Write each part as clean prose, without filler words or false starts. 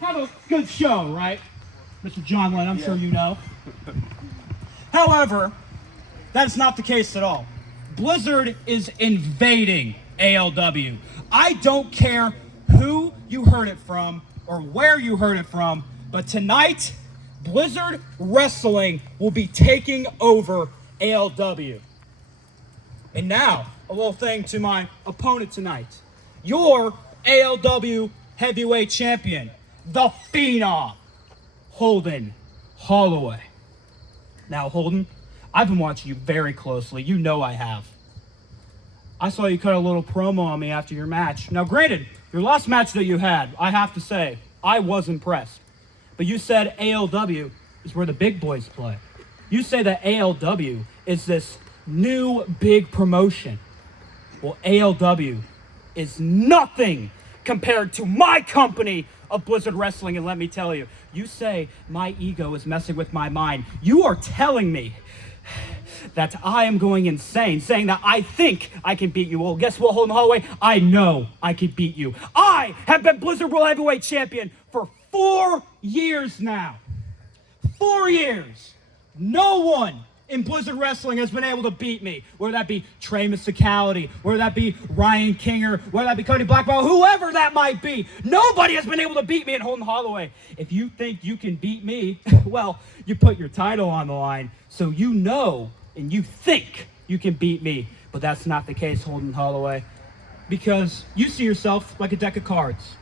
have a good show, right? Mr. John Lynn, I'm sure you know. However, that's not the case at all. Blizzard is invading ALW. I don't care who you heard it from or where you heard it from, but tonight, Blizzard Wrestling will be taking over ALW. And now, a little thing to my opponent tonight. Your ALW heavyweight champion, the Phenom, Holden Holloway. Now, Holden, I've been watching you very closely. You know I have. I saw you cut a little promo on me after your match. Now, granted, your last match that you had, I have to say, I was impressed. But you said ALW is where the big boys play. You say that ALW is this new big promotion. Well, ALW is nothing compared to my company of Blizzard Wrestling, and let me tell you, you say my ego is messing with my mind. You are telling me that I am going insane, saying that I think I can beat you. Well, guess what, Holden Holloway? I know I can beat you. I have been Blizzard World Heavyweight Champion for 4 years now. 4 years. No one in Blizzard Wrestling has been able to beat me. Whether that be Trey Mysticality, whether that be Ryan Kinger, whether that be Cody Blackball, whoever that might be. Nobody has been able to beat me at Holden Holloway. If you think you can beat me, well, you put your title on the line, so you know and you think you can beat me. But that's not the case, Holden Holloway, because you see yourself like a deck of cards.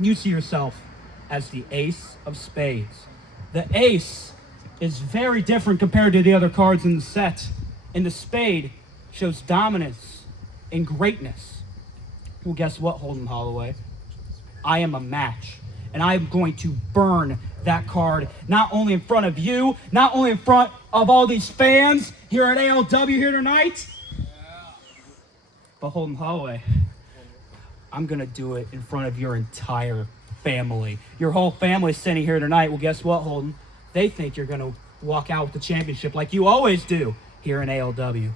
You see yourself as the ace of spades. The ace is very different compared to the other cards in the set. And the spade shows dominance and greatness. Well, guess what, Holden Holloway? I am a match. And I am going to burn that card, not only in front of you, not only in front of all these fans here at ALW here tonight, but Holden Holloway, I'm going to do it in front of your entire family. Your whole family sitting here tonight. Well, guess what, Holden? They think you're going to walk out with the championship like you always do here in ALW.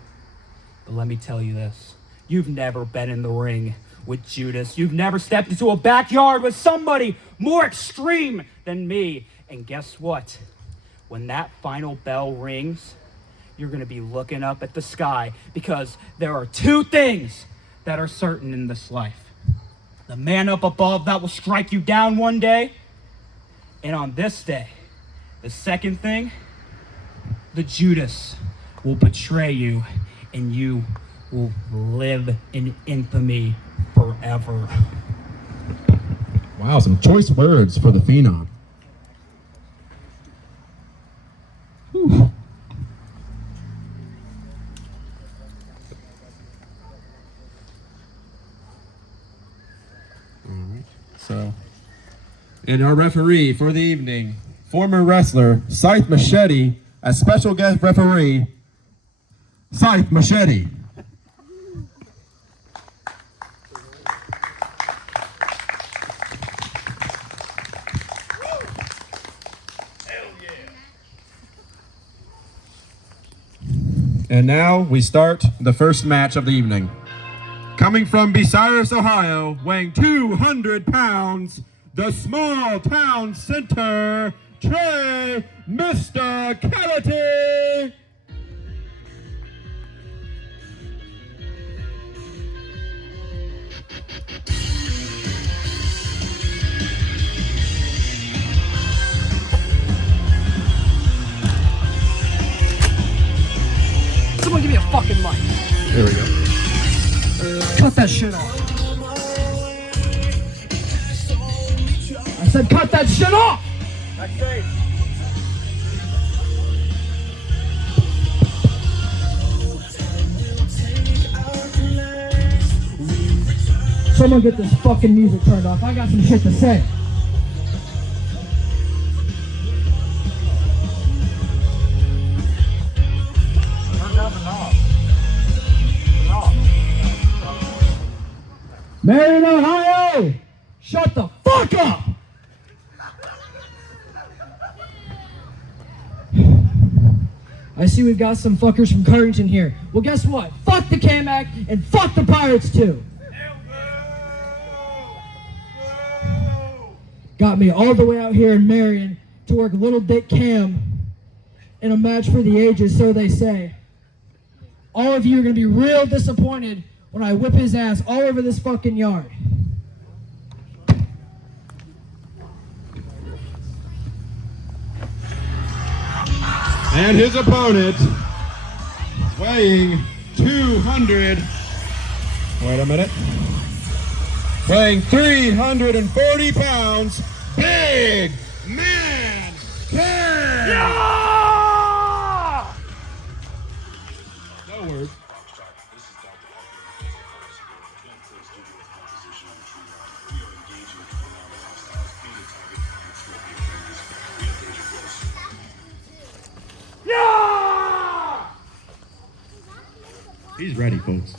But let me tell you this. You've never been in the ring with Judas. You've never stepped into a backyard with somebody more extreme than me. And guess what? When that final bell rings, you're going to be looking up at the sky, because there are two things that are certain in this life. The man up above that will strike you down one day, and on this day, the second thing, the Judas will betray you, and you will live in infamy forever. Wow, some choice words for the Phenom. Whew. All right, so, and our referee for the evening, former wrestler Scythe Machete, as special guest referee, Scythe Machete. And now we start the first match of the evening. Coming from Bucyrus, Ohio, weighing 200 pounds, the small town center, Trey Mysticality. Someone give me a fucking mic. There we go. Cut that shit off. I said cut that shit off! That's right. Someone get this fucking music turned off. I got some shit to say. Marion, Ohio! Shut the fuck up! I see we've got some fuckers from Covington here. Well, guess what? Fuck the K-Mac and fuck the Pirates too! got me all the way out here in Marion to work Little Dick Cam in a match for the ages, so they say. All of you are going to be real disappointed when I whip his ass all over this fucking yard. And his opponent, weighing 200, wait a minute, weighing 340 pounds, Big Man Cam! Yeah! No word. Yeah! He's ready, folks.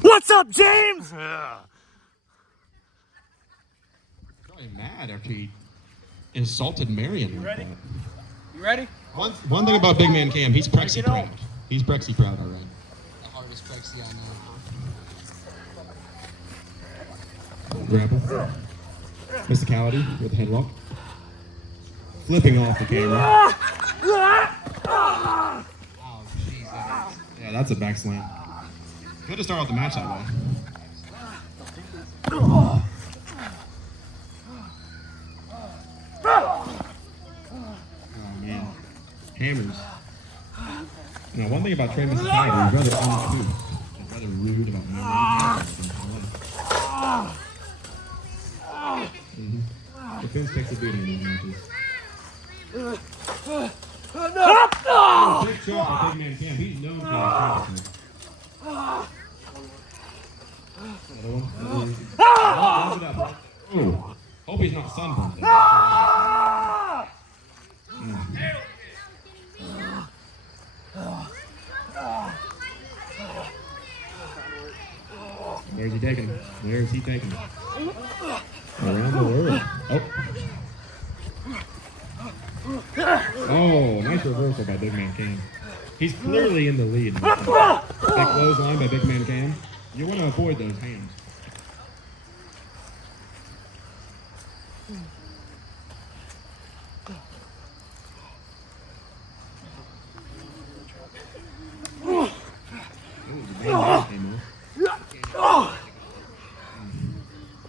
What's up, James? Probably mad after he insulted Marion. You ready? You ready? One thing about Big Man Cam, he's Prexy proud. He's Prexy proud, all right. The hardest Prexy I know. Grapple. Mysticality with the headlock. Flipping off the camera. Oh, Jesus. Yeah, that's a back slam. Good to start off the match that way. Oh man, hammers. Now, one thing about Trey Mysticality, he's rather uncouth. He's rather rude about memory. Defense takes a beating in these matches. Big shot by Big Man Cam. He's known for his strength. Another one. Oh, hope he's not sunburned. Where's he taking him? Where is he taking him? Around the world. Oh, nice reversal by Big Man Cam. He's clearly in the lead. That clothesline by Big Man Cam. You want to avoid those hands.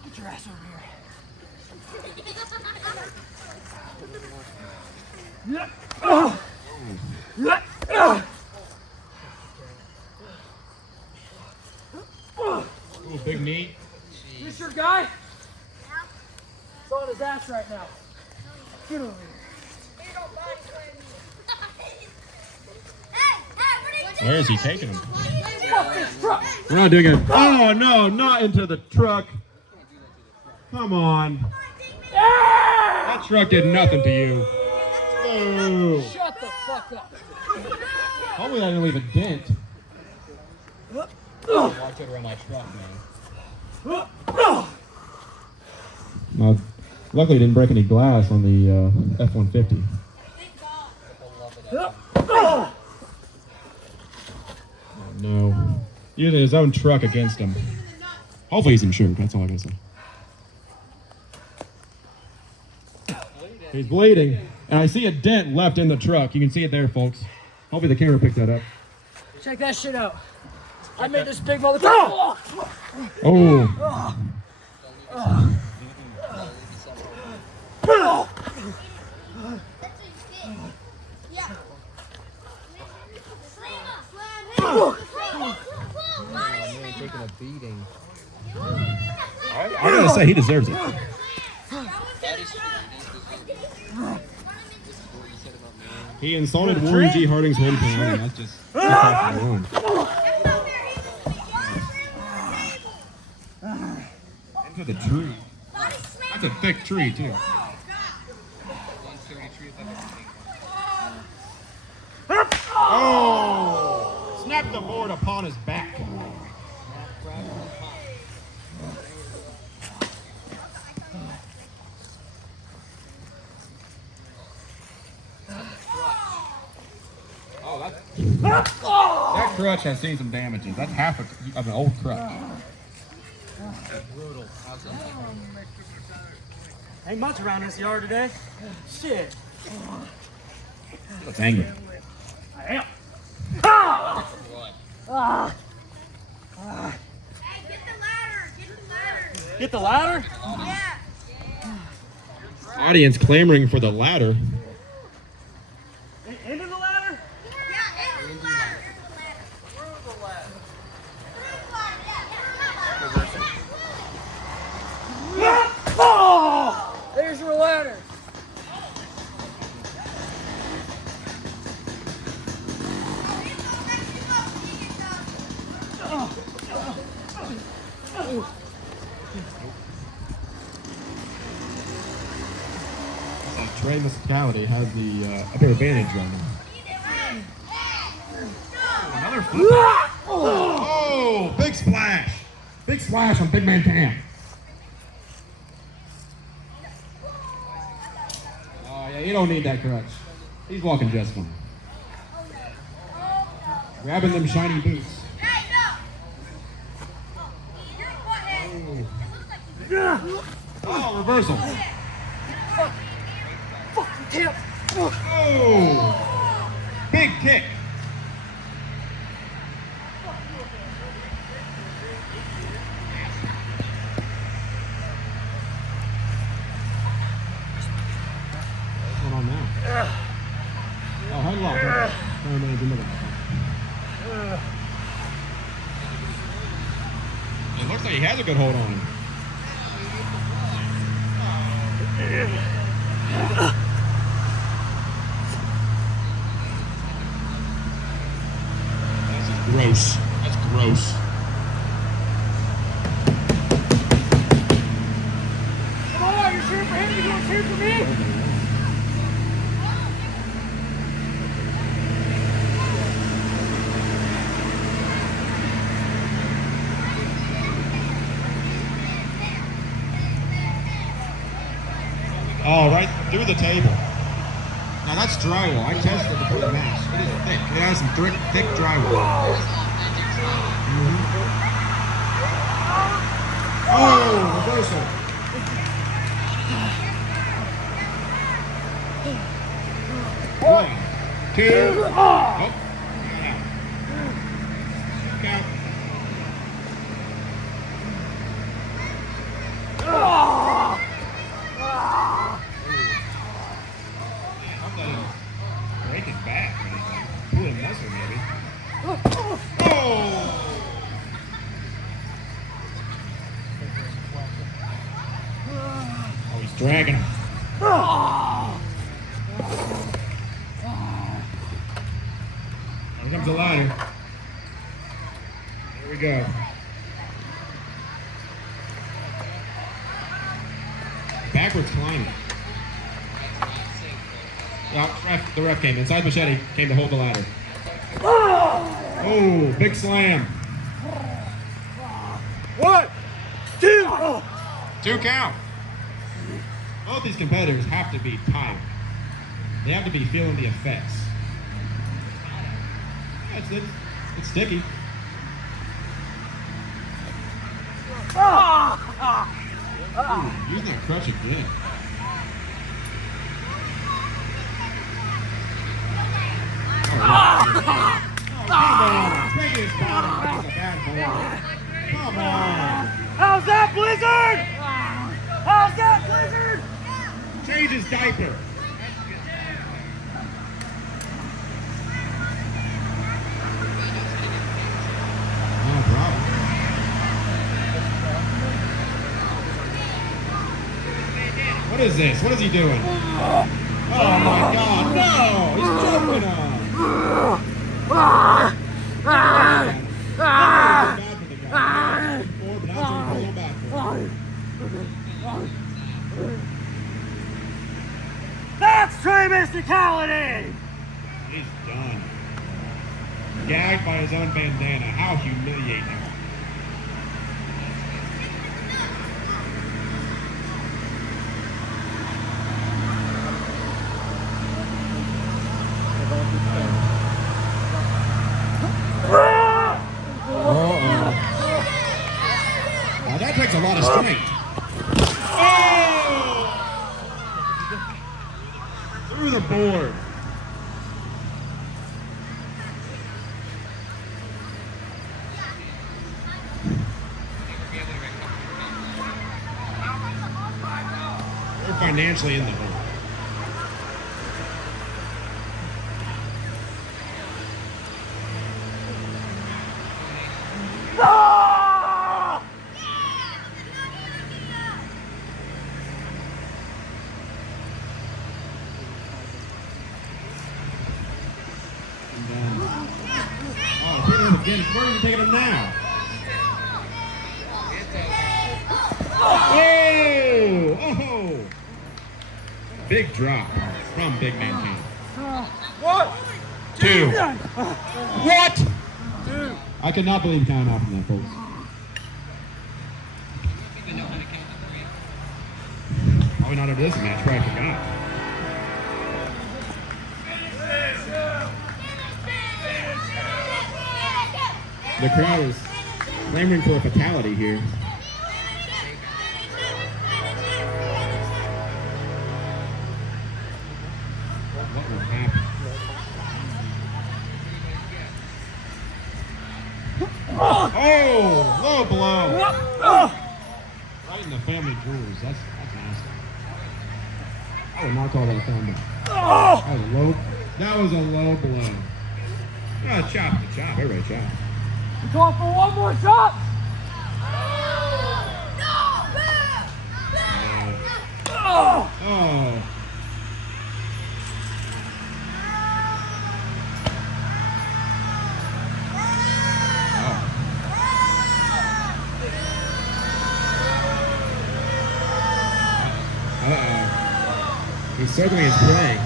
Get your ass over here. Oh, big knee. This your guy? It's on his ass right now. Get over here. Where is he taking him? We're not doing it. Oh no, not into the truck. Come on. That truck did nothing to you. Oh. Shut the fuck up. Hopefully that didn't leave a dent. Watch it around my truck, man. Well, luckily it didn't break any glass on the F-150. Oh, no. Using his own truck against him. Hopefully he's insured, that's all I gotta say. He's bleeding, and I see a dent left in the truck. You can see it there, folks. Hopefully the camera picked that up. Check that shit out. I made this big motherfucker. Oh. Man, taking a beating. I gotta say, he deserves it. That is true. This is what you said about me. He insulted Warren G. Harding's hometown, and that's just wrong. Into the tree. That's a thick tree, too. 133 Oh! Snapped the board upon his back. Oh, that crutch has seen some damages. That's half of an old crutch. brutal. Ain't much around this yard today. Shit. Looks angry. I am. Hey, get the ladder! Get the ladder! Get the ladder? Yeah! Audience clamoring for the ladder. Into the ladder? Yeah, into the ladder! Through the ladder! Through the ladder, yeah! Oh! There's your ladder. Trey Musicality has the upper advantage right now. Another flip. Oh, big splash. Big splash on Big Man Cam. Oh, yeah, you don't need that crutch. He's walking just fine. Grabbing them shiny boots. Hey, no! You're a butthead! Oh, reversal. Tip. Oh, big kick. What's going on now? Oh, huddle up. It looks like he has a good hold on him. This is gross. That's gross. Come on, you're cheering for him. You're going to cheer for me. Oh, right through the table. Now that's drywall. I tested it before the match. It is thick. It has some thick drywall. Oh, reversal. One, two. Oh. Count. Break his back or anything. Pull a muscle maybe. Oh! Oh, he's dragging him. Here comes the ladder. Here we go. Backwards climbing. The ref came. Inside Machete came to hold the ladder. Oh, big slam. 1, 2. Two count. Both these competitors have to be tired. They have to be feeling the effects. It's sticky. Ooh, using that crutch again. Come on, take his bottom. That's a bad boy. Come on. How's that, Blizzard? How's that, Blizzard? Change his diaper. No problem. What is this? What is he doing? Oh my God! No! He's choking on. That's Trey Mysticality! He's done. Gagged by his own bandana. How humiliating. Now that takes a lot of strength. Oh! Through the board. They're financially in the hole. Oh, hit him again. Where are you taking him now? Oh! Oh! Big drop from Big Man King. What? 2. What? I cannot believe count off from that, folks. Probably not over this match, but I forgot. The crowd is clamoring for a fatality here. What will happen? Oh, low blow. Right in the family jewels. That's nasty. I would not call that a thumbs up. That was a low blow. Oh, chop to chop. Everybody chop. Going for one more shot. Oh. He certainly is playing.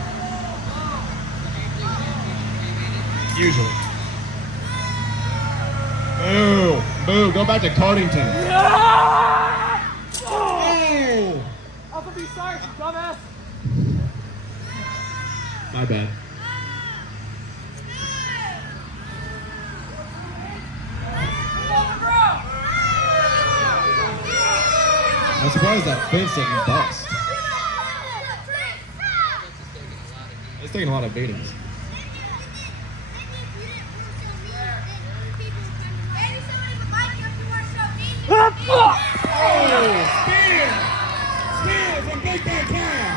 Usually. Boo! Boo! Go back to Cardington. Oh! I'm gonna be sorry, you dumbass. My bad. I'm surprised that fence didn't bust. It's taking a lot of beatings. Oh, spear! Spear from Big Man Cam!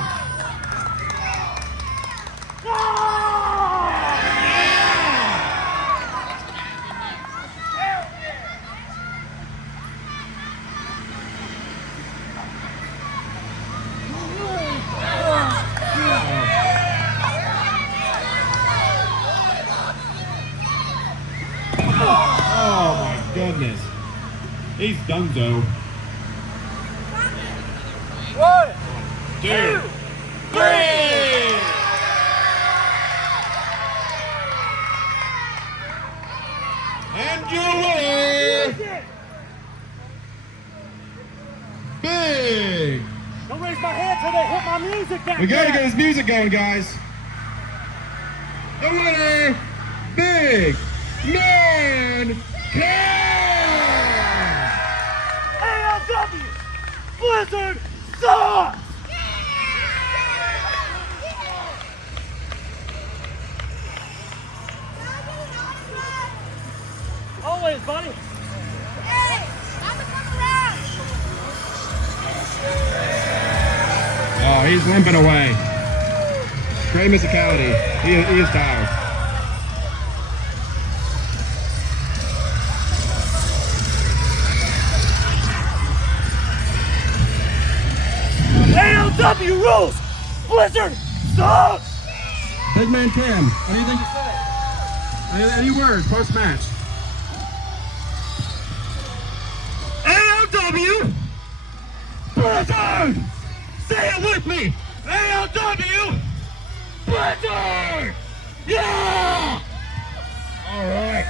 Oh my goodness. He's donezo. 1, 2, 3! And you win! Big! don't raise my hand till they hit my music down. We gotta get his music going, guys. The winner, Big Man Cam! ALW Blizzard sucks! Always, buddy. Oh, he's limping away. Great musicality. He is tired. ALW rules! Blizzard sucks! Big Man Cam, what do you think you said? Any words post match? ALW Blizzard! Say it with me! ALW Blizzard! Yeah! All right.